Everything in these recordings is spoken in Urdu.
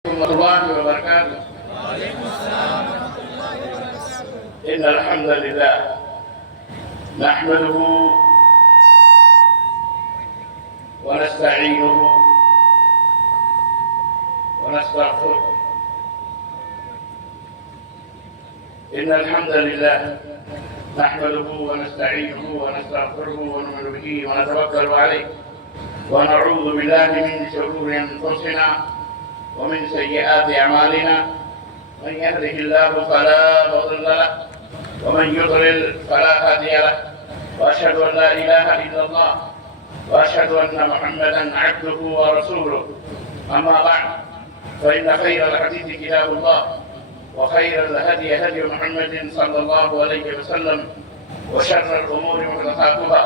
ورحمة الله وبركاته. إن الحمد لله نحمده ونستعينه ونستغفره. إن الحمد لله نحمده ونستعينه ونستغفره ونؤمن به ونتوكل عليه ونعوذ بالله من شرور أنفسنا ومن سيئات أعمالنا. من يهده الله فلا مضل له ومن يضلل فلا هادي له، وأشهد أن لا إله إلا الله وأشهد أن محمدا عبده ورسوله. أما بعد، فإن خير الحديث كتاب الله، وخير الهدي هدي محمد صلى الله عليه وسلم، وشر الأمور محدثاتها،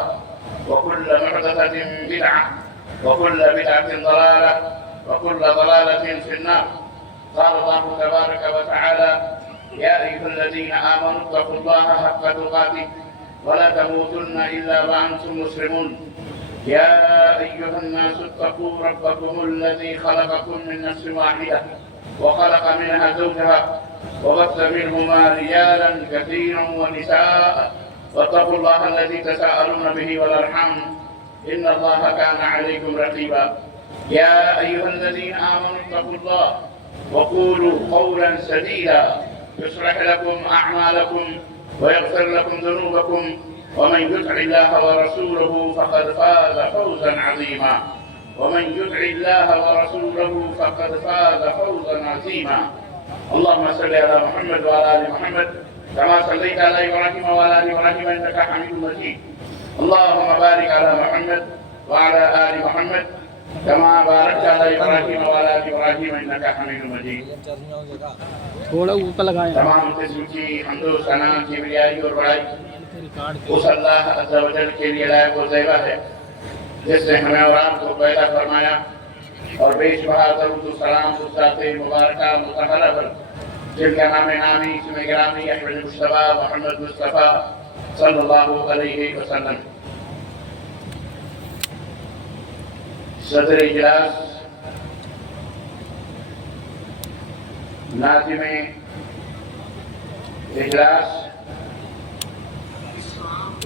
وكل محدثة بدعة، وكل بدعة ضلالة، وكل ضلالة في النار. قال الله تبارك وتعالى: يا أيها الذين آمنوا اتقوا الله حق تقاته ولا تموتن إلا وأنتم مسلمون. يا أيها الناس اتقوا ربكم الذي خلقكم من نفس واحدة وخلق منها زوجها وبث منهما رجالا كثيرا ونساء، واتقوا الله الذي تساءلون به والأرحام إن الله كان عليكم رقيبا. يا أيها الذين آمنوا اتقوا الله وقولوا قولا سديدا يصلح لكم أعمالكم ويغفر لكم ذنوبكم، ومن يطع الله ورسوله فقد فاز فوزا عظيما. ومن يطع الله ورسوله فقد فاز فوزا عظيما. اللهم صل على محمد وعلى آل محمد كما صليت على إبراهيم وعلى آل إبراهيم إنك حميد مجيد. اللهم بارك على محمد وعلى آل محمد كما باركت على إبراهيم وعلى آل إبراهيم إنك حميد مجيد. تمام قسم کی حمد و ثنا، کبریائی اور بڑائی اس اللہ عز و جل کے لیے لائق و زیبہ ہے، جس نے ہمیں اور آپ کو پیدا فرمایا اور بے شبہ درود و سلام اس ذات مبارکہ مطہرہ پر جن کا نام نامی اسم گرامی احمد مصطفیٰ محمد مصطفیٰ صلی اللہ علیہ وسلم. صدر اجلاس، ناظم اجلاس،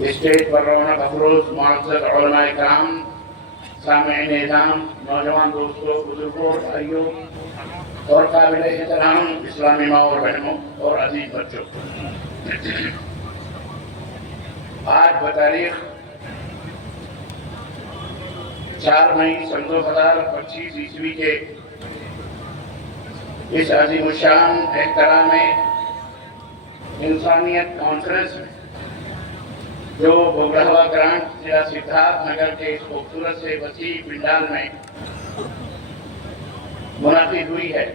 اسٹیج پر رونق افروز معزز علماء کرام، سامعین نظام، نوجوان دوستوں، بزرگوں، بھائیوں اور قابل احترام اسلامی ماں اور بہنوں اور عزیز بچوں، آج بتاریخ 4 مئی سن 2025 عیسوی کے اس عظیم الشان احترام انسانیت کانفرنس میں جو بھوگڑہوا گرانٹ ضلع سدھارتھ نگر کے اس خوبصورت سے وسیع پنڈال میں منعقد ہوئی ہے،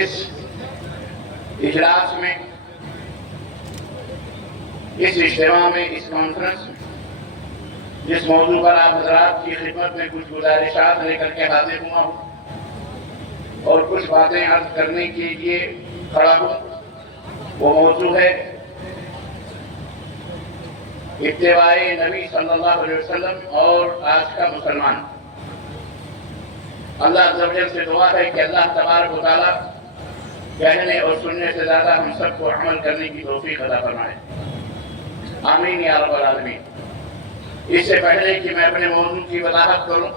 اس اجلاس میں، اس اجتماع میں، اس کانفرنس میں جس موضوع پر آپ حضرات کی خدمت میں کچھ گزارشات لے کر کے حاضر ہوا ہوں اور کچھ باتیں عرض کرنے کے لیے کھڑا ہوں، وہ موضوع ہے اتباع نبی صلی اللہ علیہ وسلم اور آج کا مسلمان. اللہ عز و جل سے دعا ہے کہ اللہ تبارک و تعالیٰ کہنے اور سننے سے زیادہ ہم سب کو عمل کرنے کی توفیق عطا فرمائے. آمین یا رب العالمین. اس سے پہلے کہ میں اپنے موضوع کی وضاحت کروں،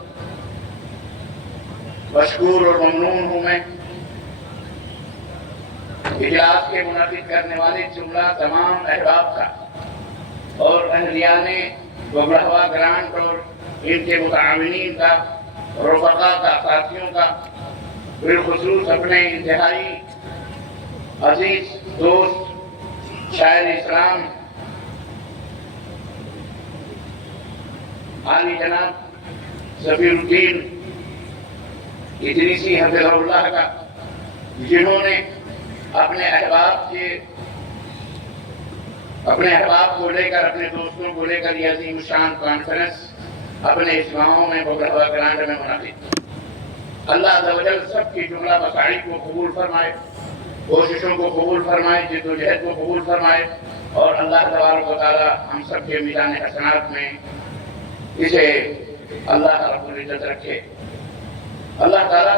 مشکور اور ممنون ہوں میں اجلاس کے منعقد کرنے والے جملہ تمام احباب کا اور اہلیان بھوگڑہوا گرانٹ اور ان کے متعاونین کا، رفقا کا، ساتھیوں کا، بالخصوص اپنے انتہائی عزیز دوست شاعر اسلام عالی جناب ظفیر الدین ادریسی حفظہ اللہ کا، جنہوں نے اپنے احباب کو لے کر، اپنے دوستوں کو لے کر یہ عظیم الشان کانفرنس اپنے اس گاؤں میں بھوگڑہوا گرانٹ میں منعقد. اللہ عز و جل سب کی جملہ مساعی کو قبول فرمائے، کوششوں کو قبول فرمائے، جد و جہد کو قبول فرمائے، اور اللہ تبارک و تعالی ہم سب کے میزان حسنات میں اسے اللہ رب العزت رکھے. اللہ تعالیٰ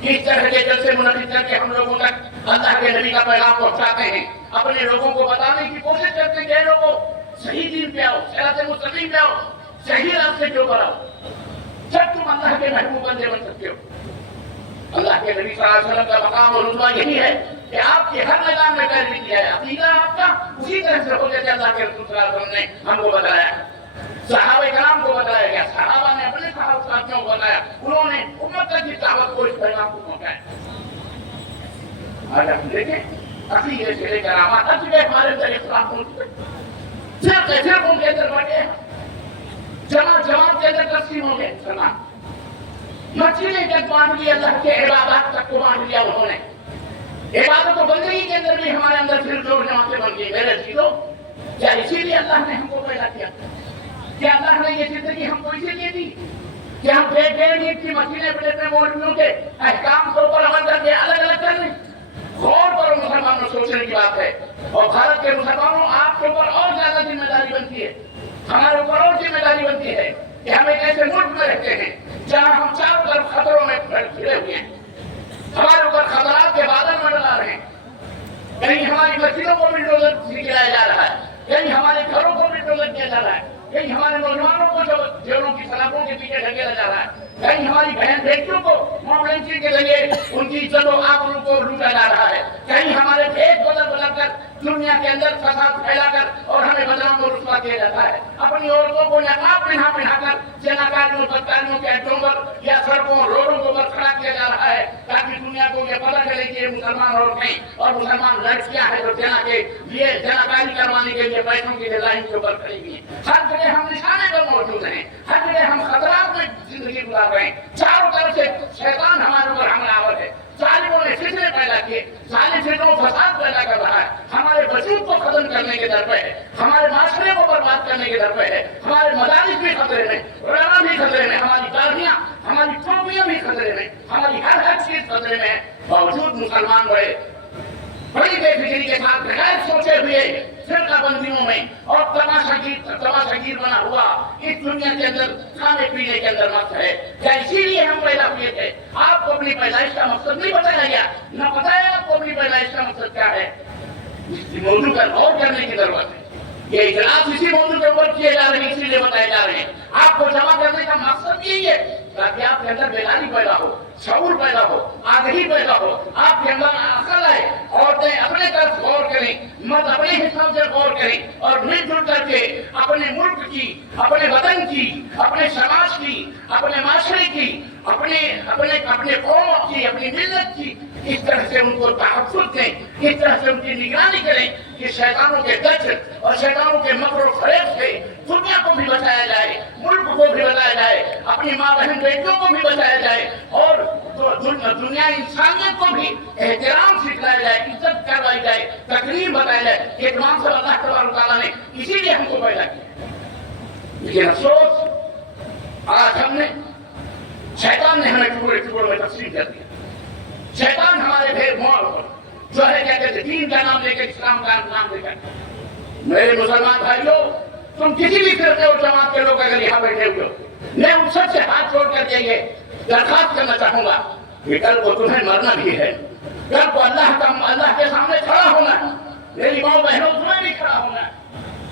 اس طرح کے جلسے منعقد کر کے ہم لوگوں تک اللہ کے نبی کا پیغام پہنچاتے ہیں، اپنے لوگوں کو بتانے کی کوشش کرتے ہیں کہ لوگوں صحیح دین پہ آؤ، صراط مستقیم پہ آؤ، صحیح راستے کے اوپر آؤ، جب تم اللہ کے محبوب بندے بن سکتے ہو۔ اللہ کے نبی صلی اللہ علیہ وسلم کا مقام اور رتبہ یہی ہے کہ آپ کے ہر میدان میں پیروی کیا ہے، عقیدہ آپ کا اسی طرح سے ہو جیسے اللہ کے رسول صلی اللہ علیہ وسلم نے ہم کو بتایا، صحابہ کرام کو بتایا گیا، صحابہ نے اپنے صحابہ ساتھیوں کو بتایا، انہوں نے امت تک کی دعوت کو، اس پیغام کو پہنچایا۔ آج ہم دیکھیں عقیدے سے لے کر ہر جگہ ہمارے اندر اختلاف موجود ہے، فرقوں کے اندر بڑھے، جماعت کے اندر تقسیم ہو گئے، مسجدیں تک بانٹ لی، اللہ کے عبادات تک کو بانٹ لیا انہوں نے، عبادت و بندگی کے اندر بھی ہمارے اندر پھر دو جماعتیں بن گئی۔ میرے عزیزو، کیا اسی لیے اللہ نے ہم کو پیدا کیا؟ کیا اللہ نے یہ زندگی ہم کو اسی لیے دی کہ ہم بے کی مسجدیں اپنے مولویوں کے احکام کے اوپر عمل کر کے الگ الگ کر لیں؟ غور کرو مسلمانوں، سوچنے کی بات ہے، اور بھارت کے مسلمانوں آپ کے اوپر اور زیادہ ذمہ داری بنتی ہے، ہمارے اوپر اور ذمہ داری بنتی ہے کہ ہم ایک ایسے ملک میں رہتے ہیں جہاں ہم چاروں طرف خطروں میں گھرے ہوئے ہیں، ہمارے اوپر خطرات کے بادل منڈلا رہے ہیں، کہیں ہماری مسجدوں کو بھی ڈوزر گرایا جا رہا ہے، کہیں ہمارے گھروں کو بھی ڈوزر کیا جا رہا ہے، کہیں ہمارے نوجوانوں کو جو جیلوں کی سلاخوں کے پیچھے ڈھکیلا جا رہا ہے، کہیں ہماری بہن بیٹیوں کو موبائل کے ذریعے ان کی عزت و آبرو کو لوٹا جا رہا ہے، کہیں ہمارے بھید بدل کر دنیا کے اندر فساد پھیلا کر اور ہمیں بدنام و رسوا کیا جاتا ہے، اپنی عورتوں کو نقاب پہنا کر زناکاریوں بدکاریوں کے اڈوں پر یا سڑکوں روڈوں کو پر کھڑا کیا جا رہا ہے، تاکہ دنیا کو یہ پتہ چلے کہ یہ مسلمان عورتیں اور مسلمان لڑکیاں ہیں جو زناکاری کروانے کے لیے پیسوں کی ڈیزائن کے اوپر کھڑی ہوئی ہیں۔ ہر جگہ ہم نشانے پر موجود ہیں، ہر جگہ ہم خطرات میں زندگی گزار رہے ہیں، چاروں طرف سے شیطان ہمارے اوپر حملہ آور ہے، ظالموں نے فتنے پیدا کیے، ظالم فتنوں فساد پیدا کر رہا ہے، ہمارے وجود کو ختم کرنے کے در پہ ہے، ہمارے معاشرے کو برباد کرنے کے در پہ ہے، ہمارے مدارس بھی خطرے میں، علماء بھی خطرے میں، ہماری داڑیاں، ہماری قومیاں بھی خطرے میں، ہماری ہر چیز خطرے میں ہے، باوجود مسلمان بڑی بے فکری کے ساتھ غیر سوچے ہوئے فرقہ بندیوں میں اور تماشا گیر بنا ہوا اس دنیا کے اندر کھانے پینے کے اندر مست ہے۔ کیا اسی لیے ہم پیدا ہوئے تھے؟ آپ کو اپنی پیدائش کا مقصد نہیں بتایا گیا، نہ بتایا آپ کو اپنی پیدائش کا مقصد کیا ہے۔ اس موضوع پر غور کرنے کی ضرورت ہے۔ یہ اجلاس اسی موضوع کے اوپر کیے جا رہے ہیں، اسی لیے بتائے جا رہے ہیں۔ آپ کو جمع کرنے کا مقصد یہی ہے تاکہ آپ کے اندر بیداری پیدا ہو، شعور پیدا ہو، آگہی پیدا ہو، آپ کے اندر عقل آئے، عورتیں اپنے طرف غور کریں، مرد اپنے حساب سے غور کریں اور مل جل کر کے اپنے ملک کی، اپنے وطن کی، اپنے سماج کی، اپنے معاشرے کی، اپنے قوم کی، اپنی ملت کی اس طرح سے ان کو تحفظ دیں، اس طرح سے ان کی نگرانی کریں کہ شیطانوں کے دجل اور شیطانوں کے مکر و فریب سے دنیا کو بھی بچایا جائے، ملک کو بھی بچایا جائے، اپنی ماں بہن بیٹیوں کو بھی بچایا جائے اور دنیا انسانیت کو بھی احترام سکھلایا جائے، عزت کروائی جائے، تقریم بتایا جائے۔ یہ تمام سب اللہ تبارک و تعالیٰ نے اسی لیے ہم کو پیدا کیا۔ لیکن افسوس آج ہم نے شیطان نے ہمیں ٹکڑے ٹکڑوں میں تقسیم کر دیا۔ شیطان ہمارے بھید موڑ جو ہے کہتے تھے دین کا نام لے کر، اسلام کا نام لے کر۔ میرے مسلمان بھائیوں، تم کسی بھی فرقے اور جماعت کے لوگ اگر یہاں بیٹھے ہوئے ہو، میں ان سب سے ہاتھ جوڑ کر کے یہ درخواست کرنا چاہوں گا کہ کل کو تمہیں مرنا بھی ہے، کل کو اللہ کے سامنے کھڑا ہونا ہے، میری ماں بہنوں تمہیں بھی کھڑا ہونا ہے،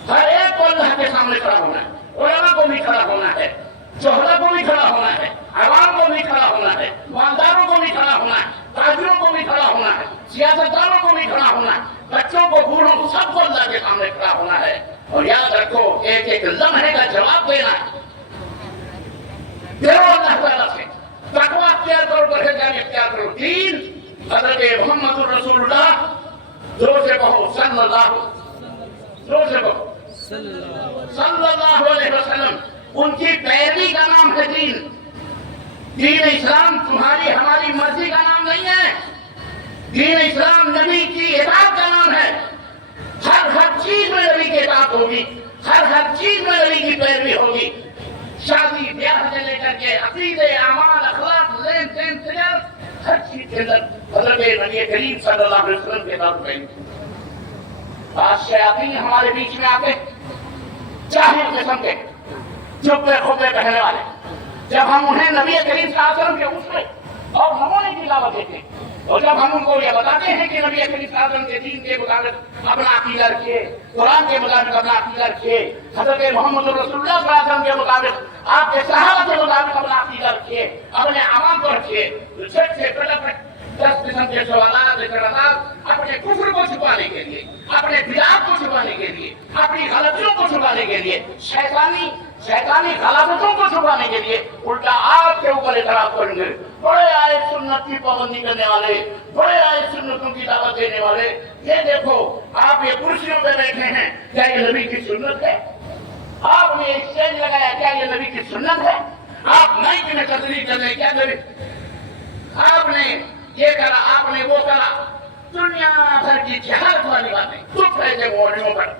ہر ایک کو اللہ کے سامنے کھڑا ہونا ہے، علماء کو بھی کھڑا ہونا ہے، شہدا کو بھی کھڑا ہونا ہے، عوام کو بھی کھڑا ہونا ہے، مالداروں کو بھی کھڑا ہونا ہے، تاجروں کو بھی کھڑا ہونا ہے، سیاستدانوں کو بھی کھڑا ہونا ہے، بچوں کو بوڑھوں کو سب کو اللہ کے سامنے کھڑا ہونا ہے۔ اور یاد رکھو ایک ایک لمحے کا جواب دینا ہے۔ دیو اللہ تعالیٰ سے تقوی اختیار کرو، پرہیزگاری اختیار کرو۔ دین حضرت محمد الرسول اللہ، زور سے کہو صلی اللہ، زور سے کہو صلی اللہ علیہ وسلم، ان کی پیروی کا نام ہے دین۔ دین اسلام تمہاری ہماری مرضی کا نام نہیں ہے، دین اسلام نبی کی اطاعت کا نام ہے۔ ہر چیز میں نبی کی اطاعت ہوگی، ہر چیز میں نبی کی پیروی ہوگی۔ شادی بیاہ سے لے کر کے عقیدے، اعمال، اخلاق، لین دین، تجارت، ہر چیز کے اندر حضرت نبی کریم صلی اللہ علیہ وسلم کے ساتھ پہنی۔ بعض شیاطین ہمارے بیچ میں آتے جاہل قسم کے، چپے کھپے کہنے والے، جب ہم انہیں نبی کریم صلی اللہ علیہ وسلم کے اس میں اور نمونے کی دعوت دیتے ہیں. اور جب ہم ان کو یہ بتاتے ہیں کہ نبی کریم صلی اللہ علیہ وسلم کے دین کے مطابق اپنا عقیدہ رکھیے، قرآن کے مطابق اپنا عقیدہ رکھیے، حضرت محمد رسول اللہ صلی اللہ علیہ وسلم کے مطابق آپ کے صحابہ کے مطابق اپنا عقیدہ رکھیے، اپنے اعمال کو رکھیے، جھٹ سے پٹک 10 قسم کے سوالات اعتراضات اپنے کفر کو چھپانے کے لیے، اپنے بدعات کو چھپانے کے لیے، اپنی غلطیوں کو چھپانے کے لیے، شیطانی غلاظتوں کو چھپانے کے لیے الٹا آپ کے اوپر اعتراض کریں گے. بڑے آئے سنت کی پابندی کرنے والے، بڑے آئے سنتوں کی دعوت دینے والے، یہ دیکھو آپ یہ کرسیوں پہ بیٹھے ہیں، کیا یہ نبی کی سنت ہے؟ آپ نے اسٹیج لگایا، کیا یہ نبی کی سنت ہے؟ آپ مائک میں تقریر کر رہے، کیا نبی؟ آپ نے یہ کرا، آپ نے وہ کرا، دنیا بھر کی جہالت والی باتیں چپ ایسے موضوعوں پر،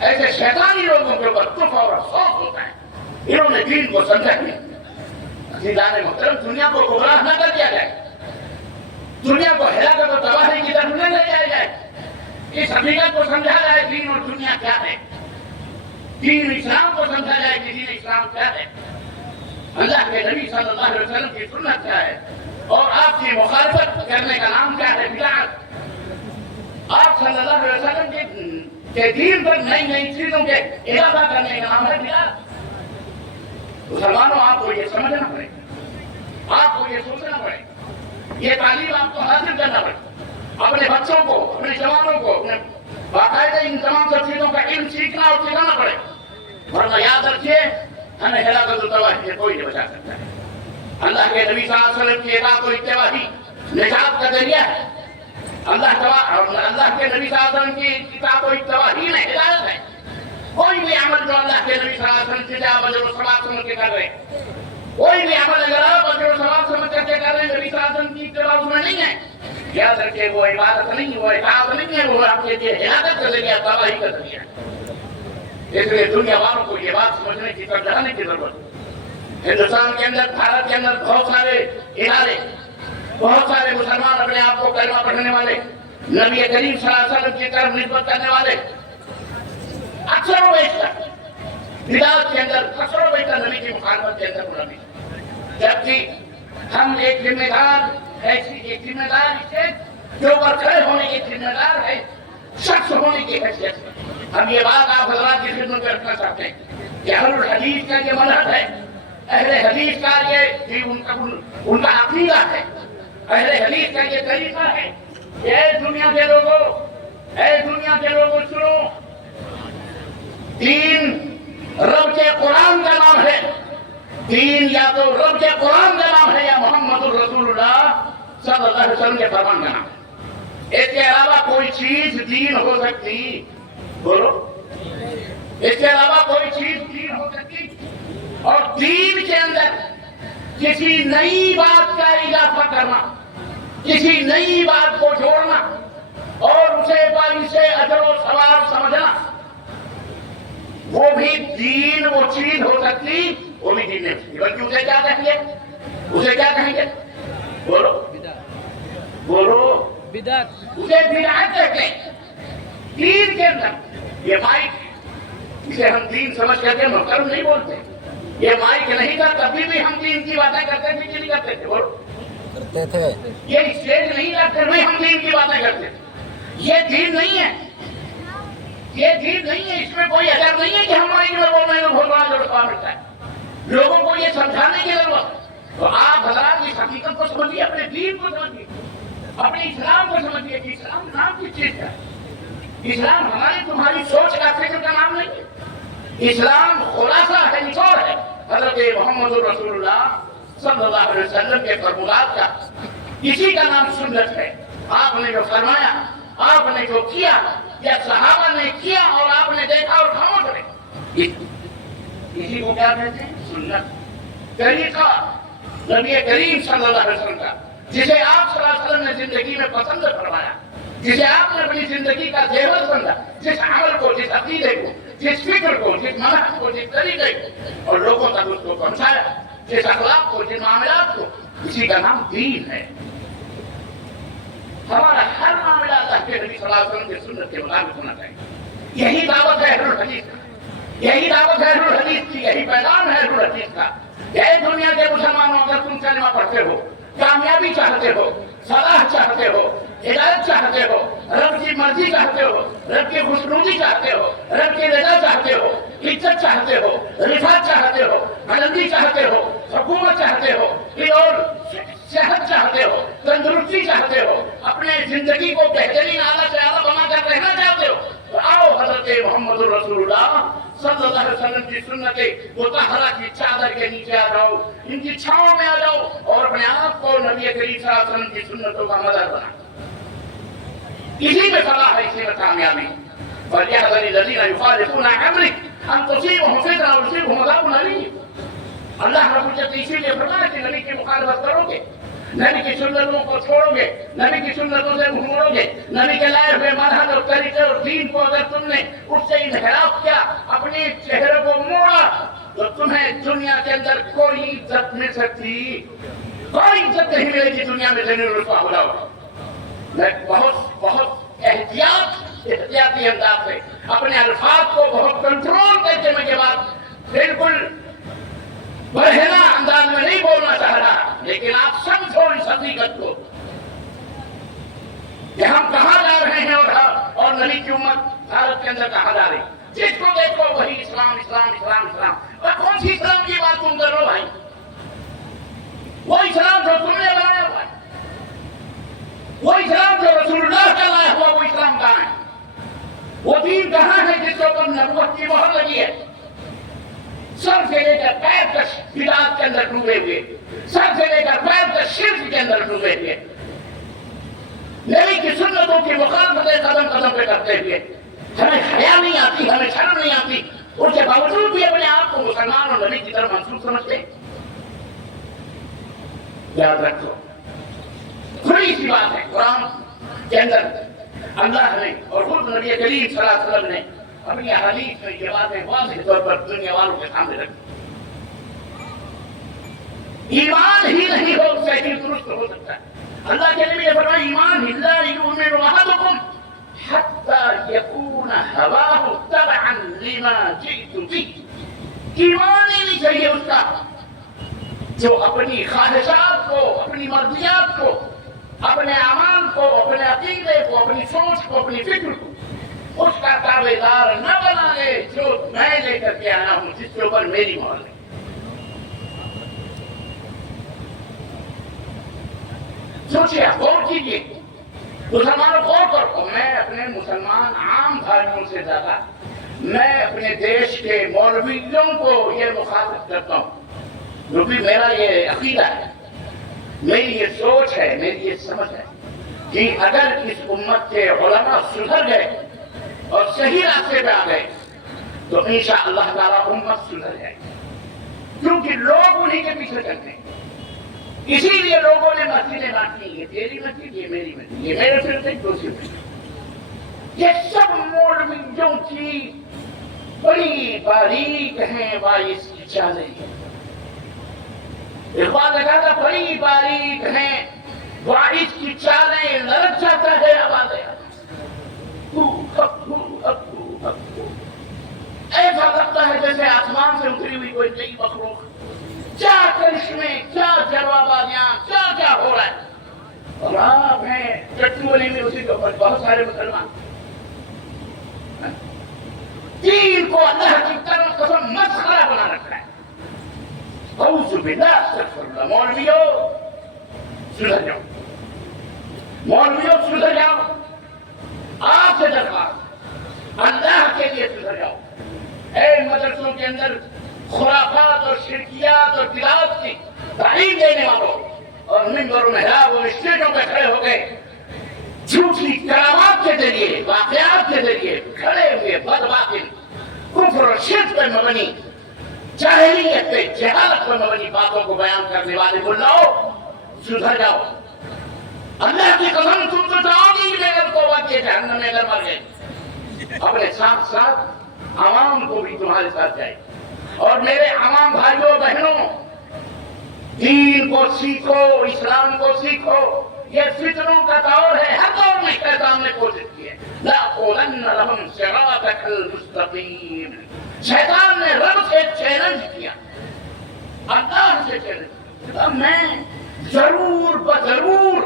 ایسے شیطانی لوگوں کے اوپر کفر اور افسوس ہوتا ہے. انہوں نے دین کو سمجھا نہیں. عزیزان محترم، دنیا کو گمراہ نہ کر دیا جائے، دنیا کو ہلاکت اور تباہی کی طرف نہ لے جایا جائے. اس حقیقت کو سمجھا جائے دین اور دنیا کیا ہے، دین اسلام کو سمجھا جائے کہ دین اسلام کیا ہے، اللہ کے نبی صلی اللہ علیہ وسلم کی سنت کیا ہے، اور آپ کی مخالفت کرنے کا نام کیا ہے؟ بدعت. آپ صلی اللہ علیہ وسلم کے دین پر نئی چیزوں کے اضافہ کرنے کا نام ہے بدعت. مسلمانوں، آپ کو یہ سمجھنا پڑے گا، آپ کو یہ سوچنا پڑے گا، یہ تعلیم آپ کو حاصل کرنا پڑے گا. اپنے بچوں کو، اپنے جوانوں کو باقاعدہ ان تمام سب چیزوں کا علم سیکھنا اور سکھانا پڑے گا. ورنہ یاد رکھیے، ہمیں ہلاکت و تباہی سے کوئی نہیں بچا سکتا ہے. اللہ کے نبی صلی اللہ علیہ وسلم کی اطاعت و اتباع ہی نجات کا ذریعہ ہے. اللہ کے نبی صلی اللہ علیہ وسلم کی اطاعت و اتباع ہی میں ہدایت ہے. کوئی بھی عمل جو اللہ کے نبی صلی اللہ علیہ وسلم سے آپ اجر و ثواب سمجھ کے کر رہے ہیں، کوئی بھی عمل اگر آپ اجر و ثواب سمجھ کر کے کر رہے ہیں، نبی صلی اللہ علیہ وسلم کی اتباع اس میں نہیں ہے، یاد رکھیے وہ عبادت نہیں، وہ اطاعت نہیں ہے، وہ آپ کے لیے ہلاکت کا ذریعہ، تباہی کا ذریعہ ہے. اس لیے دنیا والوں کو یہ بات سمجھنے کی، سمجھانے کی ضرورت ہے. ہندوستان کے اندر، بھارت کے اندر بہت سارے ادارے، بہت سارے مسلمان اپنے آپ کو کلمہ پڑھنے والے، نبی کریم صلی اللہ علیہ وسلم کی طرف نسبت کرنے والے، اکثر و بیشتر بدعت کے اندر، اکثر و بیشتر نبی کی مخالفت کے اندر ملوث ہیں. جبکہ ہم ایک ذمہ دار اسٹیج کے اوپر کھڑے ہونے کے ذمہ دار ہے، شخص ہونے کی حیثیت سے ہم یہ بات آپ حضرات کی خدمت میں رکھنا چاہتے ہیں کہ اہل الحدیث کا یہ منہج ہے، اہل حدیث کا یہ ان کا عقیدہ ہے، اہل حدیث کا یہ طریقہ ہے کہ اے دنیا کے لوگوں سنو، دین رب کے قرآن کا نام ہے. دین یا تو رب کے قرآن کا نام ہے یا محمد الرسول اللہ صلی اللہ علیہ وسلم کے فرمان کا نام ہے. اس کے علاوہ کوئی چیز دین ہو سکتی؟ بولو، اس کے علاوہ کوئی چیز دین ہو سکتی؟ اور دین کے اندر کسی نئی بات کا اضافہ کرنا، کسی نئی بات کو جوڑنا اور اسے سے اجر و ثواب سمجھنا، وہ بھی دین، وہ چیز ہو سکتی، وہ بھی دین نہیں ہو سکتی. بلکہ اسے کیا کہیں گے؟ اسے کیا کہیں گے؟ بولو بدعت. اسے بدعت کہتے ہیں. دین کے اندر یہ مائک، اسے ہم دین سمجھ کر کے محترم نہیں بولتے. یہ مائک نہیں تھا تبھی بھی ہم دین کی باتیں کرتے تھے کہ نہیں کرتے تھے؟ بولو کرتے تھے. یہ اسٹیج نہیں تھا پھر بھی ہم دین کی باتیں کرتے تھے. یہ دین نہیں ہے، یہ دین نہیں ہے. اس میں کوئی اجر نہیں ہے کہ ہم مائک میں بول رہے ہیں بہت بڑا جو ثواب ملتا ہے. لوگوں کو یہ سمجھانے کی ضرورت. تو آپ حضرات اس حقیقت کو سمجھیے، اپنے دین کو سمجھیے، اپنے اسلام کو سمجھیے کہ اسلام نام کس چیز کا ہے. اسلام ہماری تمہاری سوچ کا فکر کا نام نہیں ہے. اسلام خلاصہ ہے، نچوڑ ہے حضرت محمد رسول اللہ صلی اللہ علیہ وسلم کے فرمودات کا. اسی کا نام سنت ہے. آپ نے جو فرمایا، آپ نے جو کیا، یا صحابہ نے کیا اور آپ نے دیکھا اور خاموش رہے، اسی کو کیا کہتے ہیں؟ سنت. طریقہ نبی کریم صلی اللہ علیہ وسلم کا، جسے آپ صلی اللہ علیہ وسلم نے زندگی میں پسند فرمایا، جسے آپ نے اپنی زندگی کا زیور سمجھا، جس عمل کو، جس عقیدے کو، جس فکر کو، جس منہج کو، جس طریقے کو، اور لوگوں تک اس کو پہنچایا، جس اخلاق کو، جن معاملات کو، اسی کا نام دین ہے. ہمارا ہر معاملہ اللہ کے نبی صلی اللہ علیہ وسلم کی سنت کے مطابق ہونا چاہیے. یہی دعوت ہے اہل الحدیث کا، یہی دعوت ہے اہل الحدیث کی، یہی پیغام ہے اہل الحدیث کا. کہ اے دنیا کے مسلمانوں، اگر تم کلمہ پڑھتے ہو، کامیابی چاہتے ہو، صلاح چاہتے ہو، ہدایت چاہتے ہو، رب کی مرضی چاہتے ہو، رب کی خوشنودی چاہتے ہو، رب کی رضا چاہتے ہو، عزت چاہتے ہو، رفعت چاہتے ہو، بلندی چاہتے ہو، حکومت چاہتے ہو، اور صحت چاہتے ہو، تندرستی چاہتے ہو، اپنے زندگی کو بہترین اعلیٰ سے اعلیٰ بنا کر رہنا چاہتے ہو، تو آؤ حضرت محمد رسول اللہ صلی اللہ علیہ وسلم کی سنت مطہرہ کی چادر کے نیچے آ جاؤ، ان کی چھاؤں میں آ جاؤ اور اپنے آپ کو نبی کریم صلی اللہ علیہ وسلم کی سنتوں کا مدد بنا۔ اسی میں فلاح ہے، اسی میں کامیابی۔ فَلْيَحْذَرِ الَّذِينَ يُخَالِفُونَ عَنْ أَمْرِهِ أَنْ تُصِيبَهُمْ فِتْنَةٌ أَوْ يُصِيبَهُمْ عَذَابٌ أَلِيمٌ۔ اللہ رب العزت اسی لیے فرمایا کہ نبی کی مخالفت کرو گے، نبی کی سنتوں کو چھوڑو گے، نبی کی سنتوں سے گھومو گے، نبی کے لائے ہوئے منہج اور طریقے اور دین کو اگر تم نے اس سے انحراف کیا، اپنی چہرے کو موڑا، تو تمہیں دنیا کے اندر کوئی عزت مل سکتی، کوئی عزت نہیں ملے گی دنیا میں، ذلیل رسوا ہو جاؤ۔ میں بہت احتیاطی انداز سے اپنے الفاظ کو بہت کنٹرول کر کے میں یہ بات بالکل برہنہ انداز میں نہیں بولنا چاہ رہا، لیکن آپ سمجھو اس حقیقت کو کہ ہم کہاں جا رہے ہیں اور نبی کی امت بھارت کے اندر کہاں جا رہی ہے۔ جس کو دیکھو وہی اسلام اسلام اسلام اسلام، اور کون سی اسلام کی بات تم کر رہو بھائی؟ وہ اسلام جو تم نے بنایا ہوا ہے، وہ اسلام جو رسول اللہ کا لایا ہوا، وہ اسلام کہاں ہے؟ وہ دین کہاں ہے جس کے اوپر نبوت کی مہر لگی ہے؟ سر سے لے کر پیر تک بدعات کے اندر ڈوبے ہوئے، سر سے لے کر پیر تک شرک کے اندر ڈوبے ہوئے، نبی کی سنتوں کی مخالفتیں قدم قدم پہ کرتے ہوئے، ہمیں حیا نہیں آتی، ہمیں شرم نہیں آتی، اس کے باوجود بھی اپنے آپ کو مسلمان اور نبی کی طرف منسوب سمجھتے ہیں۔ یاد رکھو، کھلی سی بات ہے، قرآن کے اندر اللہ نے اور خود نبی کریم صلی اللہ علیہ وسلم نے اپنی احادیث میں یہ باتیں واضح طور پر دنیا والوں کے سامنے رکھی۔ ایمان ہی نہیں ہو اس سے ہی درست ہو سکتا ہے۔ اللہ کے نبی نے فرمایا ایمان لا یؤمن احدکم حتی یکون ہواہ تبعا لما جئت بہ، ایمان ہی نہیں چاہیے اس کا جو اپنی خواہشات کو، اپنی مرضیات کو، اپنے اعمال کو، اپنے عقیدے کو، اپنی سوچ کو، اپنی فکر کو اس کا تابع دار نہ بنا لے جو میں لے کر کے آیا ہوں، جس کے اوپر میری مہر ہے۔ سوچیے، غور کیجیے، مسلمانوں غور کرو۔ میں اپنے مسلمان عام بھائیوں سے زیادہ میں اپنے دیش کے مولویوں کو یہ مخاطب کرتا ہوں، کیونکہ میرا یہ عقیدہ ہے، میری یہ سوچ ہے، میری یہ سمجھ ہے کہ اگر اس امت کے علماء سدھر گئے اور صحیح راستے پہ آ گئے تو انشاءاللہ تعالیٰ امت سدھر جائے گی، کیونکہ لوگ انہی کے پیچھے چلتے ہیں۔ اسی لیے لوگوں نے مسجدیں بانٹی، یہ تیری مسجد، یہ میری مسجد، یہ میرے فرقے، دوسری مسجد۔ یہ سب مولویوں کی بڑی باریک ہیں وائس کی چالیں ہیں، اقبال نے کہا تھا بڑی باریک ہیں وائس کی چالیں، لڑک جاتا ہے آوازیں، ایسا لگتا ہے جیسے آسمان سے اتری ہوئی کوئی نئی مخلوق، کیا کرشمے، کیا جواباریاں، کیا کیا ہو رہا ہے۔ اور آپ ہیں چٹولی میں اسی کے اوپر بہت سارے مسلمان دین کو اللہ کی طرف قسم مسخرہ بنا رکھا ہے۔ اعوذ باللہ، استغفر اللہ۔ مولویوں سدھر جاؤ، مولویوں سدھر جاؤ، آپ سے درخواست، اللہ کے لیے سدھر جاؤ۔ اے مدرسوں کے اندر خرافات اور شرکیات اور بدعات کی تعلیم دینے والوں اور منبر و محراب اور اسٹیجوں پہ کھڑے ہو گئے جھوٹی کرامات کے ذریعے، واقعات کے ذریعے کھڑے ہوئے بدباطل کفر اور شرک پہ مبنی، جاہلیت پہ، جہالت پہ مبنی باتوں کو بیان کرنے والے ملاؤ، سدھر جاؤ۔ اللہ کی قسم تم تو جاؤ گی بغیر توبہ کیے جہنم میں اگر مر گئے، اپنے ساتھ ساتھ عوام کو بھی تمہارے ساتھ جائے۔ اور میرے عوام بھائیوں بہنوں، دین کو سیکھو، اسلام کو سیکھو، یہ فتنوں کا دور ہے، ہر دور میں شیطان نے کوشش کی ہے۔ لَأَقْعُدَنَّ لَهُمْ صِرَاطَكَ الْمُسْتَقِيمَ، شیطان نے رب سے چیلنج کیا، اللہ سے چلے. اب میں ضرور بضرور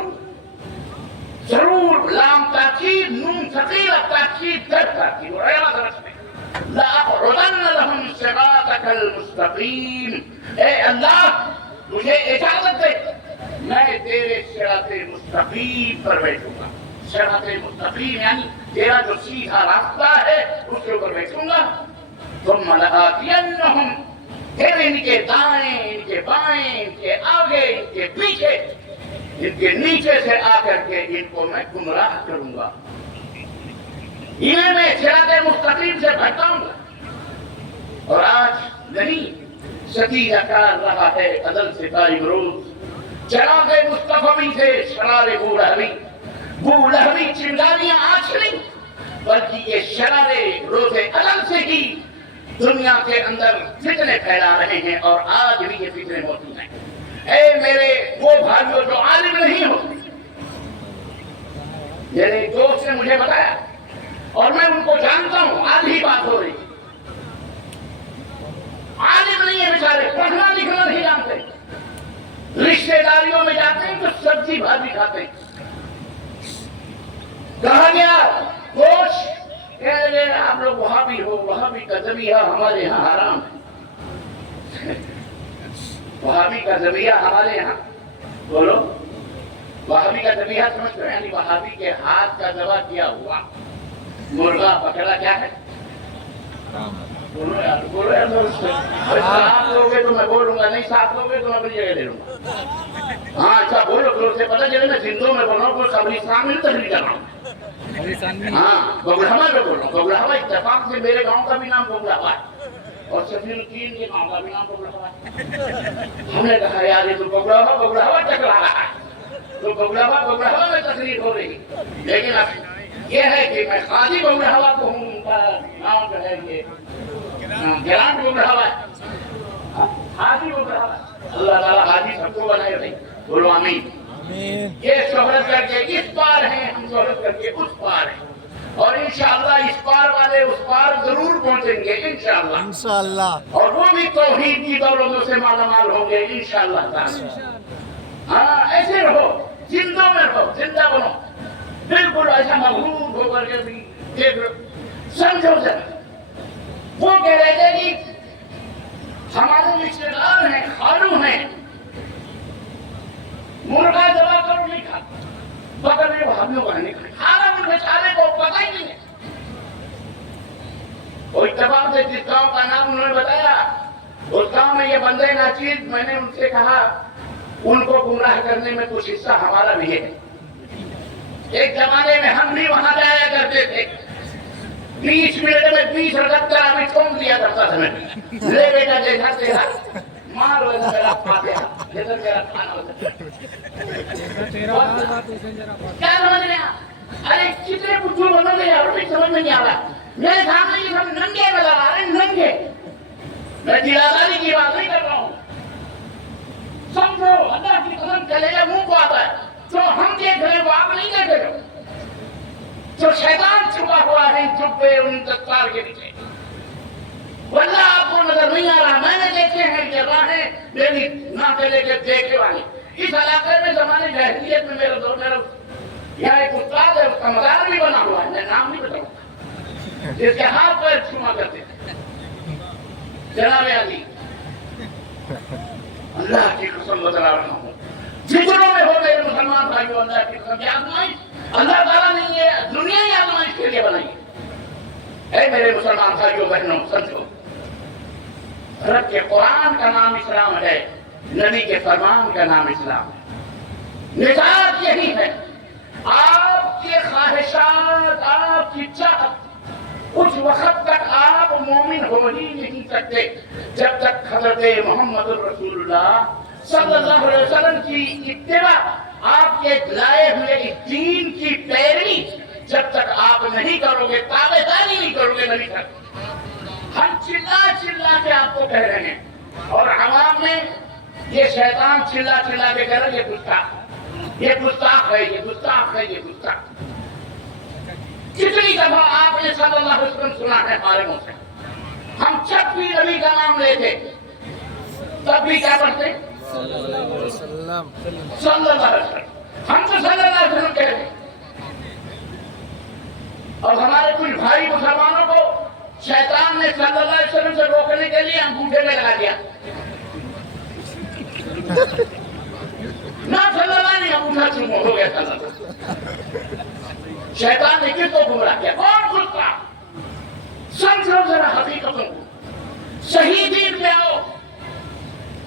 ضرور لام تاکید نون ثقیلہ تاکید در تاکید اور یاد رکھیں لَأَقْعُدَنَّ لَهُمْ صِرَاطَكَ الْمُسْتَقِيمَ. اے اللہ مجھے اجازت دے میں تیرے صراط مستقیم پر بیٹھوں گا. صراط مستقیم یعنی تیرا جو سیدھا راستہ ہے اس کے اوپر بیٹھوں گا. ثُمَّ لَآتِيَنَّهُمْ پھر ان کے دائیں ان کے بائیں ان کے آگے ان کے پیچھے ان کے نیچے سے آ کر کے ان کو میں گمراہ کروں گا. انہیں میں صراط مستقیم سے بھٹکاؤں گا. اور آج نہیں ستیرہ کار رہا ہے ازل سے قائم روز. چراغ مصطفی سے شرار بو لہبی چنگاریاں آج نہیں بلکہ یہ شرار روز ازل سے ہی دنیا کے اندر فتنے پھیلا رہے ہیں اور آج بھی یہ فتنے موجود ہیں. اے میرے وہ بھائیوں جو عالم نہیں ہوتے, میرے دوست نے مجھے بتایا اور میں ان کو جانتا ہوں, آج ہی بات ہو رہی, عالم نہیں ہے بیچارے, پڑھنا لکھنا نہیں جانتے, رشتہ داریوں میں جاتے ہیں تو سبزی بھاجی کھاتے ہیں. کہا گیا گوشت, کہہ لگے آپ لوگ وہابی ہو, وہابی کا ذبیحہ ہمارے یہاں حرام ہے. وہابی کا ذبیحہ ہمارے یہاں, بولو وہابی کا ذبیحہ سمجھتے ہو یعنی وہابی کے ہاتھ کا ذبح کیا ہوا مرغا بکرا کیا ہے؟ بولو یار ساتھ لوگے تو میں بولوں گا, نہیں ساتھ لوگے تو میں اپنی جگہ لے لوں گا. ہاں اچھا بولو زور سے, پتہ چلے میں زندوں میں بولوں کوئی قبرستان میں تحریر کر رہا ہوں. ہاں بگڑہوا میں بول رہا ہوں. بگڑہوا اتفاق سے میرے گاؤں کا بھی نام بگڑہوا ہے اور سفیر الدین کے گاؤں کا بھی نام بگڑہوا ہے. ہم نے کہا یار یہ تو بگڑہوا ٹکرا رہا ہے, تو بگڑہوا میں تقریر ہو رہی. لیکن اب یہ ہے کہ میں قاضی بگڑہوا کو ہوں, ان کا نام جو ہے یہ گرانٹ بگڑہوا ہے, حاجی بگڑہوا. اللہ تعالیٰ حاجی سب کو بنائے بھائی, بولو آمین. یہ شہرت کر کے اس پار ہیں, ہم شہرت کر کے اس پار ہیں, اور انشاءاللہ اس پار والے اس پار ضرور پہنچیں گے انشاءاللہ, اور وہ بھی توحید کی دولتوں سے مالا مال ہوں گے انشاءاللہ. ہاں ایسے رہو, زندوں میں رہو, زندہ بنو, بالکل ایسا مغرور ہو کر کے بھی دیکھ لو. سمجھو ذرا, وہ کہہ رہے تھے کہ ہمارے رشتے دار ہیں, خالو ہیں, مرغا ذبح کرو نہیں کھاتا, بکر میں وہابیوں کا نہیں کھانا, ان بیچارے کو پتہ ہی نہیں ہے. وہ اتفاق سے جس گاؤں کا نام انہوں نے بتایا, اس گاؤں میں یہ بندے ناچیز, میں نے ان سے کہا ان کو گمراہ کرنے میں کچھ حصہ ہمارا بھی ہے. ایک زمانے میں ہم بھی وہاں جایا کرتے تھے, 20 منٹ میں 20 رکعت تراویح ٹھوک دیا کرتا تھا میں. لے بیٹا دیکھا تیرا مار ویسا میرا فاتحہ جیسا میرا کھانا ہوتا. کیا سمجھ رہے ہیں؟ ارے کتنے پچھو بنو گے یار, بھی سمجھ میں نہیں آ رہا. میرے سامنے یہ سب ننگے نظر آ رہے ہیں, ننگے. میں دلاداری کی بات نہیں کر رہا ہوں. سمجھو اللہ کی قسم کلیجہ منہ کو آتا ہے, جو ہم دیکھ رہے ہیں وہ آپ نہیں دیکھ رہے. جو شیطان چھپا ہوا ہے چپے ان دستار کے پیچھے, واللہ آپ کو نظر نہیں آ رہا. میں نے دیکھے ہیں یہ راہیں میری ناکے لے کے دیکھے والے. اس علاقے میں زمانے جاہلیت میں میرا یہاں ایک استاد ہے, اس کا مزار بھی بنا ہوا ہے, میں نام نہیں بتاؤں, جس کے ہاتھ پیر چھما کرتے تھے. جناب علی اللہ کی قسم بتلا رہا ہوں, جتنوں میں ہو میرے مسلمان بھائیوں, اللہ کی قسم, یہ آزمائش اللہ تعالیٰ نے یہ دنیا ہی آزمائش کے لیے بنائی ہے. اے میرے مسلمان بھائیوں بہنوں سمجھو, رب کے قرآن کا نام اسلام ہے, نبی کے فرمان کا نام اسلام ہے. نجات یہی ہے. آپ کی خواہشات, آپ کی چاہت, اس وقت تک آپ مومن ہو ہی نہیں سکتے جب تک حضرت محمد رسول اللہ صلی اللہ علیہ وسلم کی اتباع, آپ کے لائے ہوئے اس دین کی پیروی جب تک آپ نہیں کرو گے, تابعداری نہیں کرو گے نبی تک. ہم چلا کے آپ کو کہہ رہے ہیں, اور عوام میں یہ شیطان چلا کے کہہ رہے یہ گستاخ ہے, یہ گستاخ ہے, یہ گستاخ ہے, یہ گستاخ. کتنی دفعہ آپ نے صلی اللہ علیہ وسلم سنا ہے ہمارے منہ سے, ہم جب بھی نبی کا نام لیتے تب بھی کیا پڑھتے ہیں؟ صلی اللہ علیہ وسلم۔ ہم تو صلی اللہ علیہ وسلم کہہ رہے ہیں، اور ہمارے کچھ بھائی مسلمانوں کو شیطان نے صلی اللہ علیہ وسلم سے روکنے کے لیے انگوٹھے میں لگا دیا، نہ صلی اللہ نے انگوٹھا چومو ہو گیا صلی اللہ۔ شیطان نے کس کو گمراہ کیا؟ کون خود کا؟ سمجھو ذرا حقیقتوں کو، صحیح دین پہ آؤ،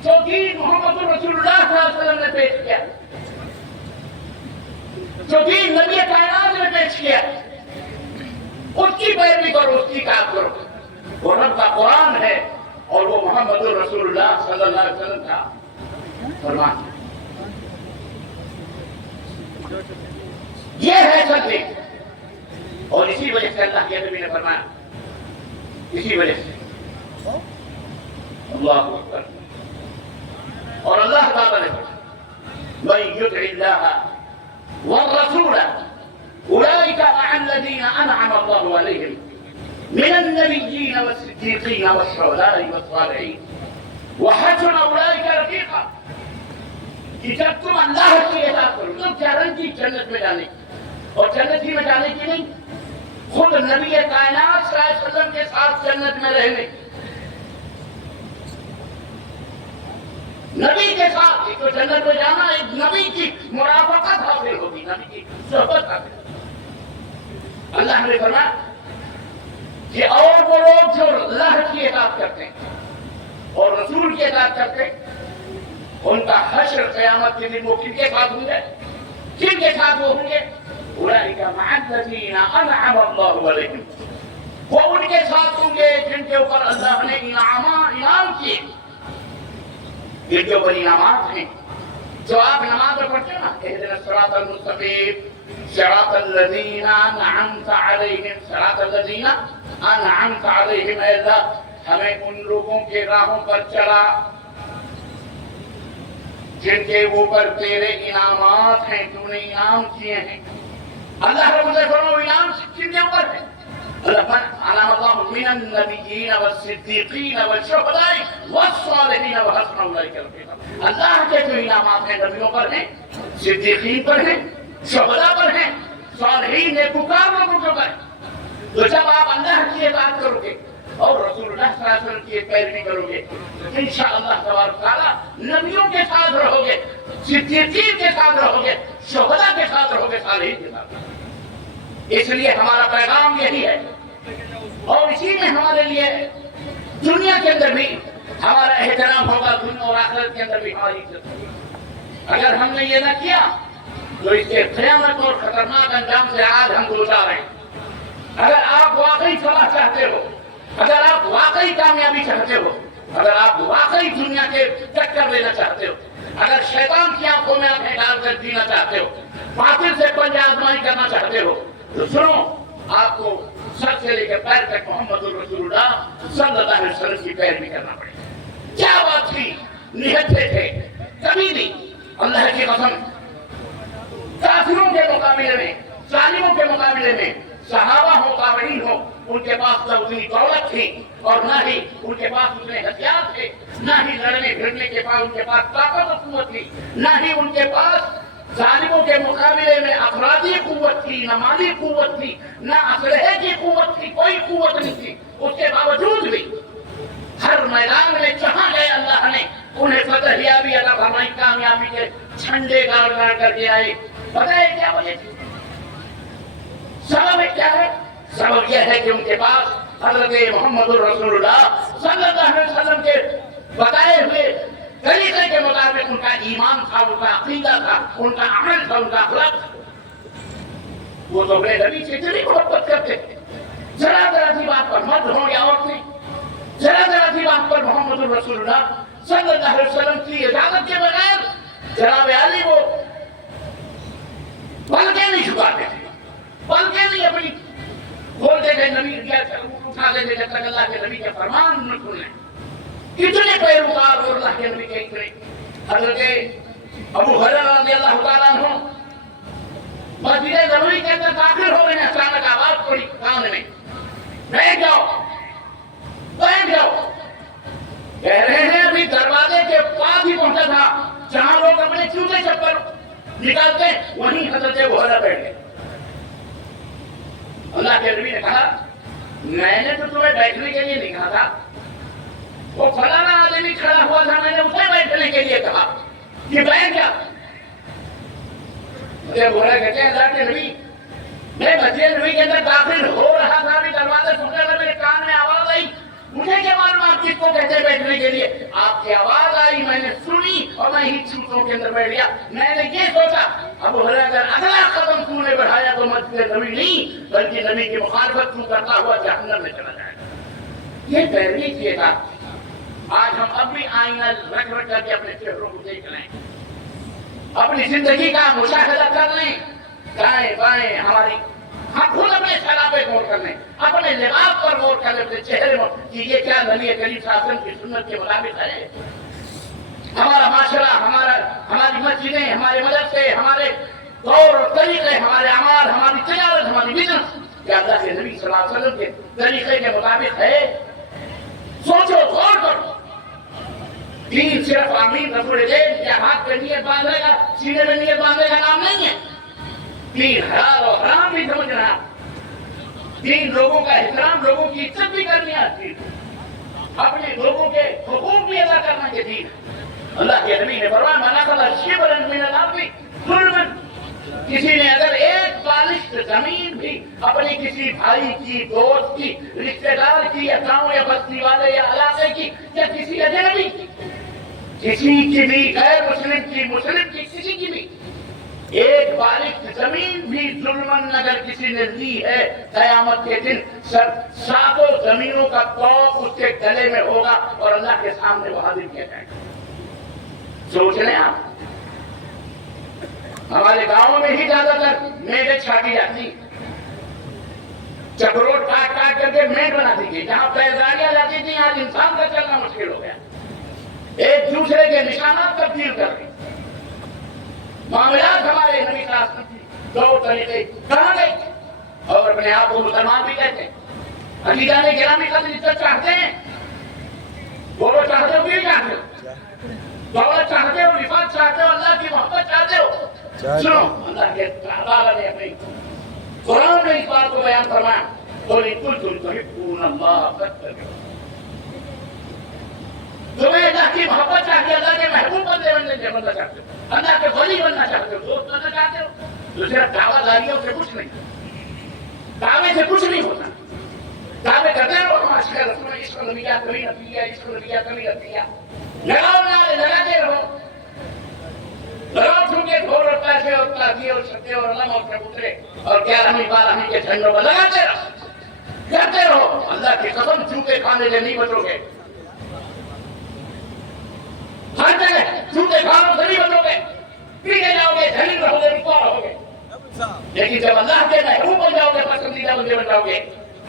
جو دین محمد رسول اللہ صلی اللہ علیہ وسلم نے پیش کیا، جو دین نبی کائنات نے پیش کیا، اس کی پیروی کرو، اس کی کام کرو۔ وہ رب کا قرآن ہے اور وہ محمد رسول اللہ صلی اللہ علیہ وسلم کا فرمان ہے۔ یہ ہے سب دین، اور اسی وجہ سے اللہ کے نبی نے فرمایا، اسی وجہ سے اللہ اکبر، اور اللہ تعالیٰ نے فرمایا من یطع اللہ والرسول اولئک مع الذین انعم اللہ علیہم من النبیین والصدیقین والشہداء والصالحین وحسن اولئک رفیقا، کہ جب تم اللہ کی اطاعت کرو تو گارنٹی جنت میں جانے کی، اور جنت ہی میں جانے کی نہیں، خود نبی کائنات صلی اللہ علیہ وسلم کے ساتھ جنت میں رہنے کی، نبی کے ساتھ ایک تو جنت میں جانا، ایک نبی کی مرافقت حاصل ہوگی، نبی کی صحبت حاصل ہوگی۔ اللہ نے فرمایا کہ اور وہ لوگ جو اللہ کی اطاعت کرتے ہیں اور رسول کی اطاعت کرتے ہیں، ان کا حشر قیامت کے دن وہ کن کے ساتھ ہوں گے؟ کن کے ساتھ وہ ہوں گے؟ اولئک مع الذین انعم اللہ علیہم، وہ ان کے ساتھ ہوں گے جن کے اوپر اللہ نے انعام کیے، جن کے اوپر انعامات ہیں۔ جو آپ نماز میں پڑھتے ہیں نا، اہدنا الصراط المستقیم صراط الذین انعمت علیہم، صراط الذین انعمت علیہم، اے اللہ ہمیں ان لوگوں کے راہوں پر چلا جن کے اوپر تیرے انعامات ہیں، تو نے انعام کیے ہیں۔ اللہ رب العزت فرماؤ انعام کن کے اوپر ہے؟ انعم اللہ من النبیین والصدیقین والشہداء والصالحین وحسن اولئک رفیقا، اللہ کے جو انعامات ہیں نبیوں پر ہیں، صدیقین پر ہیں، شہداء پر ہیں، صالحین نیکوکار لوگوں کے اوپر ہیں۔ تو جب آپ اللہ کی اطاعت کرو گے اور رسول اللہ صلی اللہ علیہ وسلم کی پیروی کرو گے، انشاءاللہ تبارک تعالیٰ نبیوں کے ساتھ رہو گے، صدیقین کے ساتھ رہو گے، شہداء کے ساتھ رہو گے، صالحین کے ساتھ رہو گے۔ اس لیے ہمارا پیغام یہی ہے، اور اسی میں ہمارے لیے دنیا کے اندر بھی ہمارا احترام ہوگا، دنیا اور آخرت کے اندر بھی ہماری عزت ہوگی۔ اگر ہم نے یہ نہ کیا تو اس کے قیامت اور خطرناک انجام سے آج ہم دوچار ہیں۔ اگر آپ واقعی فلاح چاہتے ہو، اگر آپ واقعی کامیابی چاہتے ہو، اگر آپ واقعی دنیا کے ٹکر لینا چاہتے ہو، اگر شیطان کی آنکھوں میں آنکھیں ڈال کر جینا چاہتے ہو، باطل سے پنجہ آزمائی کرنا چاہتے ہو، تو سنو، آپ کو سر سے لے کر پیر تک محمد رسول اللہ صلی اللہ علیہ وسلم کی پیروی کرنا پڑے گا۔ کیا بات تھی، نہتے تھے، کبھی نہیں۔ اللہ کی قسم، کافروں کے مقابلے میں، ظالموں کے مقابلے میں صحابہ ہو، تابعین ہو، ان کے پاس نہ اتنی دولت تھی اور نہ ہی ان کے پاس اتنے ہتھیار تھے، نہ ہی لڑنے بھیڑنے کے پاس ان کے پاس طاقت و قوت تھی، نہ ہی ان کے پاس ظالموں کے مقابلے میں افرادی قوت تھی، نہ مالی قوت تھی، نہ اسلحے کی قوت تھی، کوئی قوت نہیں تھی۔ اس کے باوجود بھی ہر میدان میں جہاں گئے اللہ نے انہیں فتح یابی عطا فرمائی، کامیابی کے جھنڈے گاڑ گاڑ کر کے آئے۔ پتہ ہے کیا وجہ تھی؟ سبب کیا ہے؟ سبب یہ ہے کہ ان کے پاس حضرت محمد رسول اللہ صلی اللہ علیہ وسلم کے بتائے ہوئے طریقے کے مطابق ان کا ایمان تھا، ان کا عقیدہ تھا، ان کا عمل تھا، ان کا اخلاق تھا۔ وہ تو اپنے نبی سے اتنی محبت کرتے تھے، ذرا ذرا سی بات پر مرد ہوں یا عورتیں، ذرا ذرا سی بات پر محمد رسول اللہ صلی اللہ علیہ وسلم کی اجازت کے بغیر جناب علی وہ پلکیں نہیں جھکاتے تھے، پلکیں نہیں اپنی کھولتے تھے، نبی اٹھاتے تھے جب تک اللہ کے نبی کے فرمان نہ کھلیں۔ کتنے پیروکار اور اللہ کے نبی کے اتنے، حضرت ابو ہریرہ رضی اللہ تعالیٰ عنہ مسجد نبوی کے اندر داخل ہو گئے، اچانک آواز پڑی کان میں، بیٹھ جاؤ بیٹھ جاؤ۔ کہہ رہے ہیں نبی دروازے کے پاس ہی پہنچا تھا جہاں لوگ اپنے جوتے چپل نکالتے وہیں حضرت ابو ہریرہ بیٹھ گئے. اللہ کے نبی نے کہا میں نے تو تمہیں بیٹھنے کے لیے نہیں کہا تھا, وہ فلانا آدمی کھڑا ہوا تھا میں نے اسے بیٹھنے کے لیے کہا کہ بیٹھ گیا. مجھے ابو ہریرہ کہتے ہیں اللہ کے نبی میں مسجد نبی کے اندر داخل ہو رہا تھا, ابھی دروازے کھلا تھا, میرے کان میں آواز آئی, مجھے کیا معلوم آپ کس کو کہتے ہیں بیٹھنے کے لیے, آپ کی آواز آئی میں نے سنی اور میں ہی جوتوں کے اندر بیٹھ گیا. میں نے یہ سوچا ابو ہریرہ اگر اگلا قدم تو نے بڑھایا تو مسجد نبی نہیں بلکہ نبی کی مخالفت تو کرتا ہوا جہنم میں چلا جائے گا. یہ پیروی کیے گا. آج ہم اب بھی آئینہ رکھ رکھ کر کے اپنے چہروں کو دیکھ لیں, اپنی زندگی کا مشاہدہ کر لیں, دائیں بائیں ہماری ہم خود اپنے سیلاب پہ غور کر لیں, اپنے لباس پر غور کر لیں, اپنے چہرے پر کہ یہ کیا نبی کریم صلی اللہ علیہ وسلم کی سنت کے مطابق ہے. ہمارا معاشرہ, ہماری مسجدیں, ہمارے مدرسے, ہمارے طور اور طریقے, ہمارے اعمال, ہماری تجارت, ہماری بزنس کیا اللہ کے نبی صلی اللہ علیہ وسلم کے طریقے کے مطابق ہے؟ سوچو, غور کرو. دین صرف آمین رسول دین یا ہاتھ پہ نیت باندھے گا, سینے میں نیت باندھے گا نام نہیں ہے. دین حلال اور حرام بھی سمجھنا, دین لوگوں کا احترام, لوگوں کی عزت بھی کرنی آتی, اپنے لوگوں کے حقوق بھی ادا کرنا کے دین. اللہ کے نبی نے فرمایا من اخذ شبرا من الارض ظلما, کسی نے اگر ایک بالشت زمین بھی اپنے کسی بھائی کی, دوست کی, رشتہ دار کی, یا گاؤں یا بستی والے یا علاقے کی, یا کسی اجنبی کی, کسی کی بھی, غیر مسلم کی, مسلم کی, کسی کی بھی ایک بالغ زمین بھی ظلمن اگر کسی نے لی ہے, قیامت کے دن ساتوں زمینوں کا طوق اس کے گلے میں ہوگا اور اللہ کے سامنے وہ حاضر کیا جائے گا. سوچ لیں آپ, ہمارے گاؤں میں ہی زیادہ تر میڈیں چھاٹی جاتی, چکروٹ کاٹ کاٹ کر کے میڈ بنا دی گئی, جہاں پیزاریاں جاتی تھی آج انسان کا چلنا مشکل ہو گیا. ایک دوسرے کے نشانات تبدیل کر دی. معاملات ہمارے نبی خاص دو طریقے کہاں گئے, اور اپنے آپ کو مسلمان بھی کہتے ہیں. عقیدہ نے گرامی قدر عزت چاہتے ہیں, وہ چاہتے ہو بھی چاہتے ہو, دولت چاہتے ہو, رفعت چاہتے ہو, اللہ کی محبت چاہتے ہو. سنو, اللہ کے تعالیٰ نے اپنی قرآن میں اس بات کو بیان فرمایا, قُلْ إِن كُنتُمْ تُحِبُّونَ اللَّهَ فَاتَّبِعُونِی. تمہیں اللہ کی محبت چاہتے ہو, اللہ کے محبوب بننا چاہتے ہو, اللہ کے ولی بننا چاہتے ہو, دوست بننا چاہتے ہو, تو صرف دعویٰ داریوں سے کچھ نہیں, دعوے سے کچھ نہیں ہوتا. دعوے کرتے رہو معاشرے رسول میں عشق نبیہ کبھی نبیہ, عشق نبیہ کبھی نبیہ, لگاؤ نعرے لگاتے رہو, لگاؤ ٹھمکے ڈھول اور پیسے اور تازیے اور چھتے اور علم اور کبوترے اور 11ویں 12ویں کے جھنڈوں پر لگاتے رہو, کرتے رہو. اللہ کی قسم جوتے کھانے سے نہیں بچو گے, ہر جگہ جوتے کھانوں سے نہیں بچو گے, پیچھے جاؤ گے, دھنی رہو گے, رسوا رہو گے. لیکن جب اللہ کے محبوب بن جاؤ گے, پسندیدہ بندے بن جاؤ گے,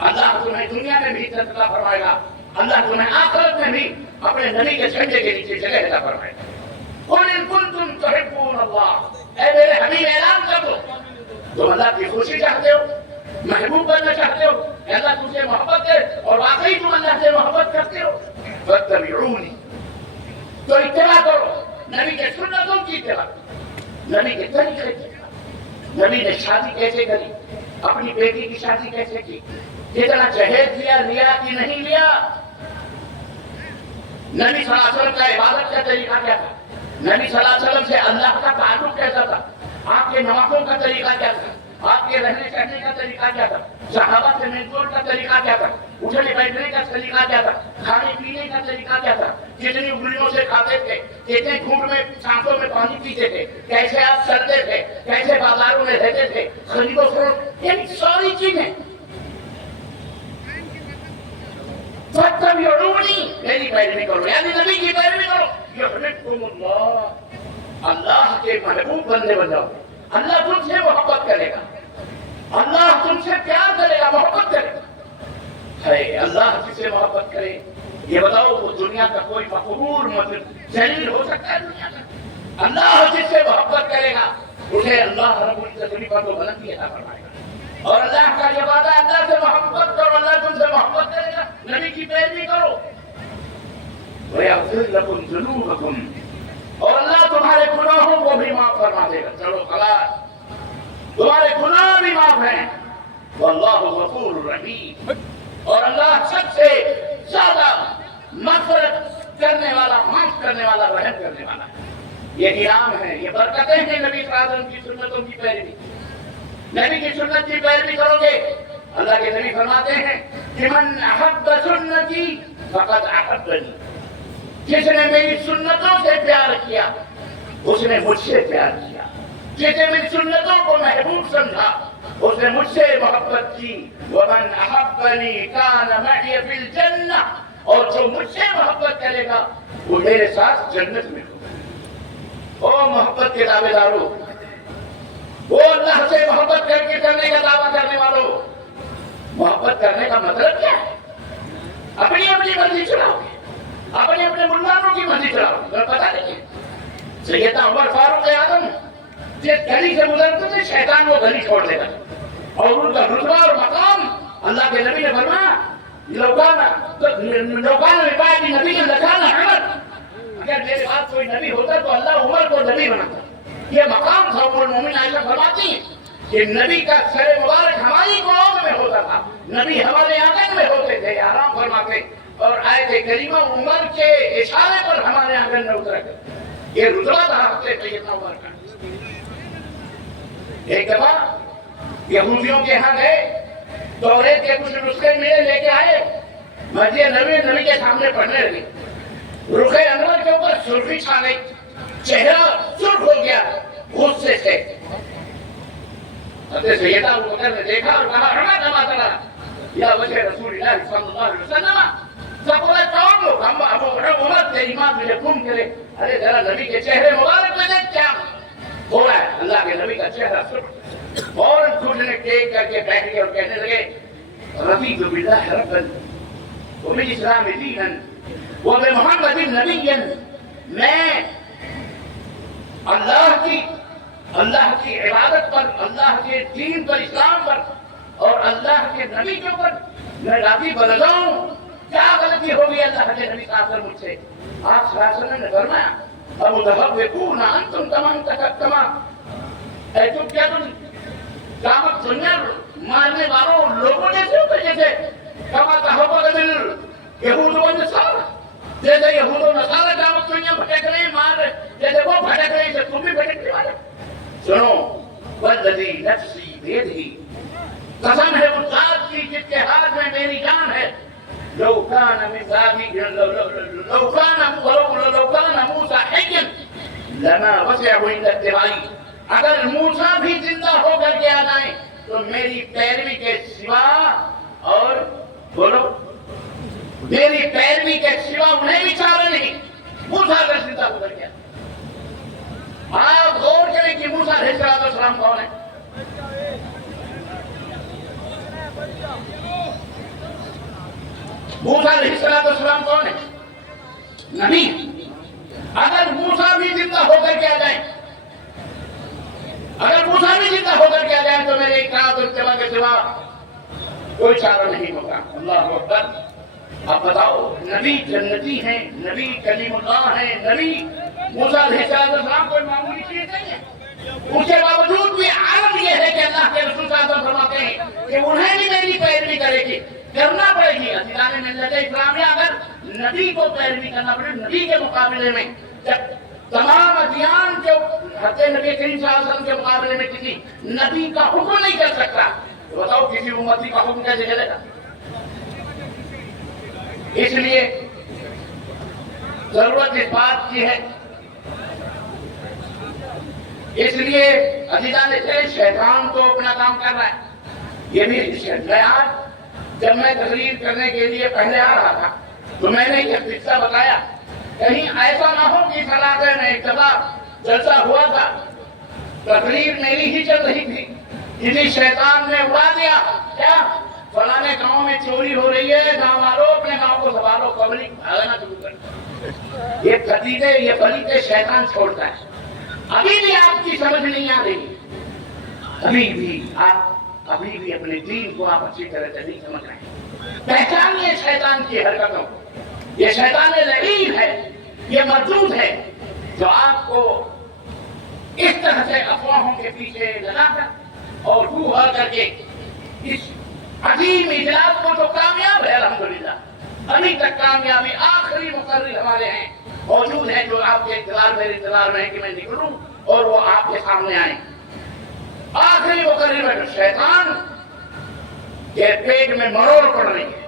اللہ تمہیں دنیا میں بھی عزت عطا فرمائے گا, اللہ تمہیں آخرت میں بھی اپنے نبی کے جھنڈے کے نیچے جگہ عطا فرمائے گا. قُلْ إِن كُنتُمْ تُحِبُّونَ اللَّهَ, اے میرے حبیب اعلان کر دو, تم اللہ کی خوشی چاہتے ہو, محبوب بننا چاہتے ہو, اللہ تم سے محبت کرے اور واقعی تم اللہ سے محبت کرتے ہو, فَاتَّبِعُونِی, تو اتباع کرو, نبی کے سنتوں کی اتباع, نبی کے طریقے کی اتباع. نبی نے شادی کیسے کری, اپنی بیٹی کی شادی کیسے کی, کتنا جہیز لیا, لیا کہ نہیں لیا, نبی صلی اللہ علیہ وسلم کا عبادت کا طریقہ کیا تھا, نبی صلی اللہ علیہ وسلم سے اللہ کا تعلق کیسا تھا, آپ کے نمازوں کا طریقہ کیا تھا, آپ کے رہنے چہنے کا طریقہ کیا تھا, صحابہ سے میل جول کا طریقہ کیا تھا, اٹھنے بیٹھنے کا طریقہ کیا تھا, کھانے پینے کا طریقہ کیا تھا, کتنی انگلیوں سے کھاتے تھے, کتنے گھونٹ میں سانسوں میں پانی پیتے تھے, کیسے آپ چلتے تھے, کیسے بازاروں میں رہتے تھے, خرید و فروخت, یہ ساری چیزیں. فَاتَّبِعُونِی, میری پیروی کرو, یعنی نبی کی پیروی کرو, یحببکم اللہ, اللہ کے محبوب بندے بن جاؤ, اللہ تم سے محبت کرے گا, اللہ تم سے پیار کرے گا, محبت کرے گا. ہے اللہ جس سے محبت کرے, یہ بتاؤ وہ دنیا کا کوئی مقبول مطلب ذلیل ہو سکتا ہے دنیا کا؟ اللہ جس سے محبت کرے گا اسے اللہ رب العزت کو بلندی عطا فرمائے گا. اور اللہ کا یہ وعدہ ہے, اللہ سے محبت کرو, اللہ تم سے محبت کرے گا, نبی کی پیروی کرو. وَيَغْفِرْ لَكُمْ ذُنُوبَكُمْ، اور اللہ تمہارے گناہوں کو بھی معاف فرما دے گا. چلو خلاص، تمہارے گناہ بھی معاف ہیں. وَاللَّهُ غَفُورٌ رَحِيمٌ، اور اللہ سب سے زیادہ مغفرت کرنے والا، معاف کرنے والا، رحم کرنے والا ہے. یہ انعام ہے، یہ برکتیں ہیں نبی صلی اللہ علیہ وسلم کی سنتوں کی پیروی. نبی کی سنت کی پیروی کرو گے، اللہ کے نبی فرماتے ہیں کہ من احب سنتی فقد احبنی، جس نے میری سنتوں سے پیار کیا اس نے مجھ سے پیار کیا. جس نے میری سنتوں کو محبوب سمجھا اس نے مجھ سے محبت کی. ومن احبنی کان معی فی الجنہ، اور جو مجھ سے محبت کرے گا وہ میرے ساتھ جنت میں ہوگا. او محبت کے دعوے داروں، وہ اللہ سے محبت کر کے کرنے کا دعویٰ کرنے والوں، محبت کرنے کا مطلب کیا ہے؟ اپنی اپنی مرضی چلاؤ گے، اپنے اپنے ملانوں کی مرضی چلاؤ گے. پتا نہیں سیدنا عمر فاروق اعظم جس گلی سے گزرتے تھے شیطان وہ گلی چھوڑ دیتا، اور ان کا رتبہ اور مقام اللہ کے نبی نے فرمایا لوکانا میں پایا کہ نبی نے لکھانا عمر، اگر میرے بعد کوئی نبی ہوتا تو اللہ عمر کو نبی بناتا. یہ مقام تھا. ام المومنین عائشہ فرماتی ہیں کہ نبی کا سر مبارک ہماری قوم میں ہوتا تھا، نبی ہمارے آنگن میں ہوتے تھے. آرام فرماتے اور آیت کریمہ عمر کے اشارے پر ہمارے آنگن میں اترا کرتے. یہ رتبہ تھا سیدنا عمر کا. ایک دفعہ یہودیوں کے ہاں گئے، توریت کے کچھ نسخے ملے، لے کے آئے، مسجد نبی کے سامنے پڑھنے لگے. رخ انور کے اوپر سرخی چھا گئی، چہرہ سرخ ہو گیا غصے سے. حضرت سیدنا ابو بکر نے دیکھا اور کہا عمر نما ترا یا وجہ رسول اللہ صلی اللہ علیہ وسلم. سب بولے کون لوگ؟ ہم ابو بکر عمر تیری ماں مجھے گم کرے. ارے ذرا نبی کے چہرے مبارک میں دیکھ کیا ہو رہا ہے. اللہ کے نبی کا چہرہ سرخ. فوراً گھٹنے ٹیک کر کے بیٹھ گئے اور کہنے لگے رضیت باللہ ربا وبالاسلام دینا وبمحمد نبیا، میں اللہ کی عبادت پر، اللہ کے دین پر، اسلام پر اور اللہ کے نبی کے اوپر میں راضی بلداؤں. کیا غلطی ہوگی اللہ کے نبی صلی اللہ علیہ وسلم مجھ سے؟ آپ صلی اللہ علیہ وسلم نے فرمایا امتحبکون انتم تمام تمام، اے تم کیا تم قیامت دنیا مارنے والوں لوگوں جیسے ہوتے جیسے کما تحبک یہود و نصارہ، جیسے یہود و نصارہ قیامت دنیا بھٹک رہے ہیں، مار رہے، جیسے وہ بھٹک رہے ہیں تم بھی بھٹکنے والے. سنو والذی نفسی بیدہ، قسم ہے اس ذات کی جس کے ہاتھ میں میری جان ہے، لو کان موسیٰ حیا لما وسعہ الا اتباعی، اگر موسیٰ بھی زندہ ہو کر کے آ جائیں تو میری پیروی کے سوا، اور بولو میری پیروی کے سوا انہیں بھی چارہ نہیں. موسیٰ اگر زندہ ہو کر کے آ، آپ غور کریں کہ موسیٰ علیہ السلام کون ہے؟ موسیٰ علیہ السلام کون ہے؟ نبی. اگر موسیٰ بھی زندہ ہو کر کے آ جائیں، اگر موسیٰ بھی زندہ ہو کر کے آ جائیں تو میرے اطاعت اور اتباع کے سوا کوئی چارہ نہیں ہوگا. اللہ اکبر. اب بتاؤ، نبی جنتی ہیں، نبی کلیم اللہ ہیں، نبی موسیٰ علیہ السلام کوئی معمولی چیز نہیں ہے. اس کے باوجود بھی عالم یہ ہے کہ اللہ کے رسول صلی اللہ علیہ وسلم فرماتے ہیں کہ انہیں بھی میری پیروی کرے گی، کرنا پڑے گی. عزیزان ملت اسلامیہ، اگر نبی کو پیروی کرنا پڑے، نبی کے مقابلے میں جب تمام ادیان جو حضرت نبی کریم صلی اللہ علیہ وسلم کے مقابلے میں کسی نبی کا حکم نہیں کر سکتا، تو بتاؤ کسی امتی کا حکم کیسے چلے گا؟ اس لیے ضرورت اس بات کی ہے، اس لیے عزیزان شیطان تو اپنا کام کر رہا ہے. یہ بھی میں آج جب میں تقریر کرنے کے لیے پہلے آ رہا تھا تو میں نے یہ قصہ بتایا، کہیں ایسا نہ ہو کہ اس علاقے میں ایک دفعہ جلسہ ہوا تھا، تقریر میری ہی چل رہی تھی، کسی شیطان نے اڑا دیا کیا فلانے گاؤں میں چوری ہو رہی ہے، گاؤں والوں اپنے گاؤں کو سنبھالو، پبلک بھاگنا شروع کر. یہ فتیلے، یہ فریقے شیطان چھوڑتا ہے. ابھی بھی آپ کی سمجھ نہیں آ رہی، ابھی بھی اپنے دین کو آپ اچھی طرح سے نہیں سمجھ رہے ہیں. پہچانیے شیطان کی حرکتوں کو. یہ شیطان لعین ہے، یہ مردود ہے جو آپ کو اس طرح سے افواہوں کے پیچھے لگا کر اور روح کر کے اس عظیم اجلاس کو جو کامیاب ہے الحمدللہ، ابھی تک کامیابی آخری مقرر ہمارے ہیں موجود ہیں جو آپ کے انتظار میرے انتظار میں ہے کہ میں نکلوں اور وہ آپ کے سامنے آئیں۔ آخری مقرر میں شیطان کے پیٹ میں مروڑ پڑ رہی ہے،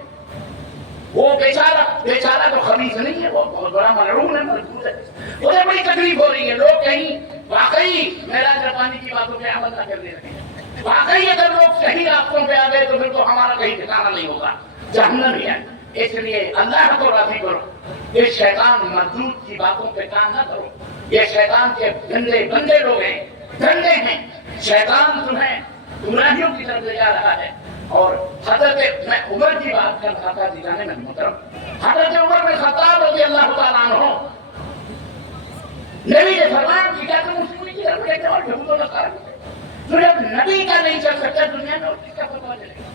وہ بیچارہ تو خبیث نہیں ہے، وہ بہت بڑا ملعون ہے، ملعون ہے، اسے بڑی تکلیف ہو رہی ہے۔ لوگ کہیں واقعی معراج ربانی کی باتوں پہ عمل نہ کرنے لگے، واقعی اگر لوگ صحیح راستوں پہ آ گئے تو پھر تو ہمارا کہیں ٹھکانا نہیں ہوگا، جہنم ہی ہے۔ اس لیے اللہ کو راضی کرو، اس شیطان مردود کی باتوں پہ کام نہ کرو۔ یہ شیطان کے گندے بندے لوگ ہیں، گندے ہیں، شیطان تمہیں گمراہیوں کی طرف لے جا رہا ہے۔ اور حضرت میں عمر کی بات کر رہا تھا جانے میں محترم، حضرت عمر بن خطاب رضی اللہ تعالیٰ عنہ، نبی نے فرمایا کہ کیا تم مسلموں کی طرف دیکھتے اور یہود و نصارہ تو جب نبی کا نہیں چل سکتا دنیا میں اور کس کا فتویٰ چلے گا؟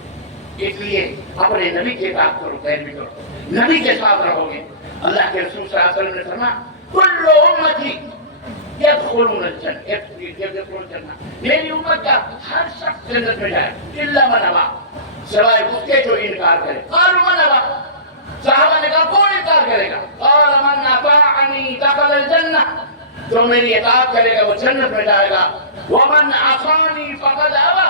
اس لیے اپنے نبی کے بات کرو، پیروی کرو، نبی کے ساتھ رہو گے۔ اللہ کے رسول صلی اللہ علیہ وسلم نے فرمایا کل امتی يدخلون الجنہ، میری امت کا ہر شخص جنت میں جائے الا من ابا، سوائے اس کے جو انکار کرے۔ قالوا من ابا، صحابہ نے کہا کون انکار کرے گا؟ قال من اطاعنی دخل الجنہ، جو میری اطاعت کرے گا وہ جنت میں جائے گا۔ ومن عصانی فقد ابا،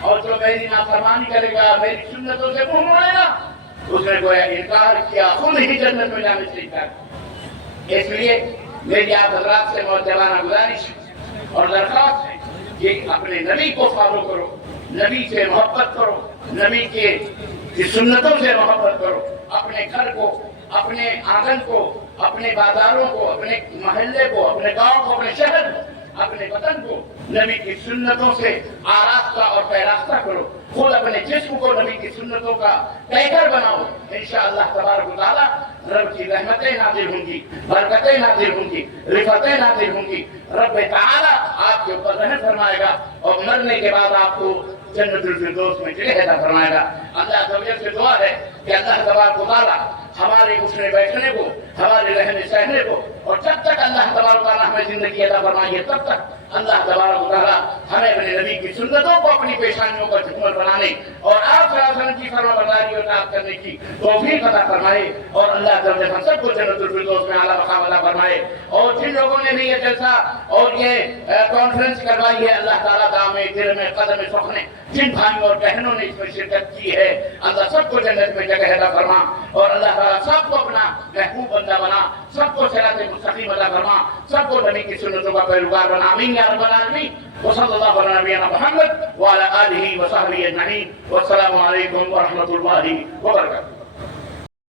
اور جو میری نافرمانی کرے گا، میری سنتوں سے منہ موڑے گا، اس نے گویا انکار کیا، خود ہی جنت میں جانے سے انکار کیا۔ اس لیے میری آپ حضرات سے معتبرانہ گزارش اور درخواست ہے کہ اپنے نبی کو فالو کرو، نبی سے محبت کرو، نبی کی سنتوں سے محبت کرو، اپنے گھر کو، اپنے آنگن کو، اپنے بازاروں کو، اپنے محلے کو، اپنے گاؤں کو، اپنے شہر کو، اپنے وطن کو نبی کی سنتوں سے آراستہ اور پیراستہ کرو، خود اپنے جسم کو نبی کی سنتوں کا پیکر بناؤ۔ انشاءاللہ تبارک و تعالی رب کی رحمتیں نازل ہوں گی، برکتیں نازل ہوں گی، رفتیں نازل ہوں گی، رب تعالی آپ کے اوپر رحم فرمائے گا اور مرنے کے بعد آپ کو جنت الفردوس میں جگہ عطا فرمائے گا۔ اللہ تعالی سے دعا ہے کہ اللہ تبارک و تعالی ہمارے اٹھنے بیٹھنے کو، ہمارے رہنے سہنے کو، اور جب تک اللہ تبارک و تعالی ہمیں زندگی عطا فرمائے تب تک اللہ تبارک و تعالی ہمیں اپنے نبی کی سنتوں کو اپنی پیشانیوں کا جھکمر بنانے اور آپ صلی اللہ علیہ وسلم کی فرمانبرداری اور اطاعت کرنے کی توفیق عطا فرمائے، اور اللہ تعالی ہم سب کو جنت الفردوس میں اعلیٰ مقام عطا فرمائے۔ اور جن لوگوں نے بھی یہ جلسہ اور یہ کانفرنس کروائی ہے، اللہ تعالیٰ دام دل میں قدم سخنے جن بھائیوں اور بہنوں نے اس میں شرکت کی ہے، اللہ سب کو جنت میں جگہ عطا فرما، اور اللہ تعالیٰ سب کو اپنا محبوب بندہ بنا، سب کو صراط مستقیم عطا فرما، سب کو نبی کی سنتوں کا پیروکار بنا، آمین یا رب العالمین۔ وصلی اللہ علی نبینا محمد وعلی آلہ وصحبہ اجمعین، والسلام علیکم ورحمۃ اللہ وبرکاتہ۔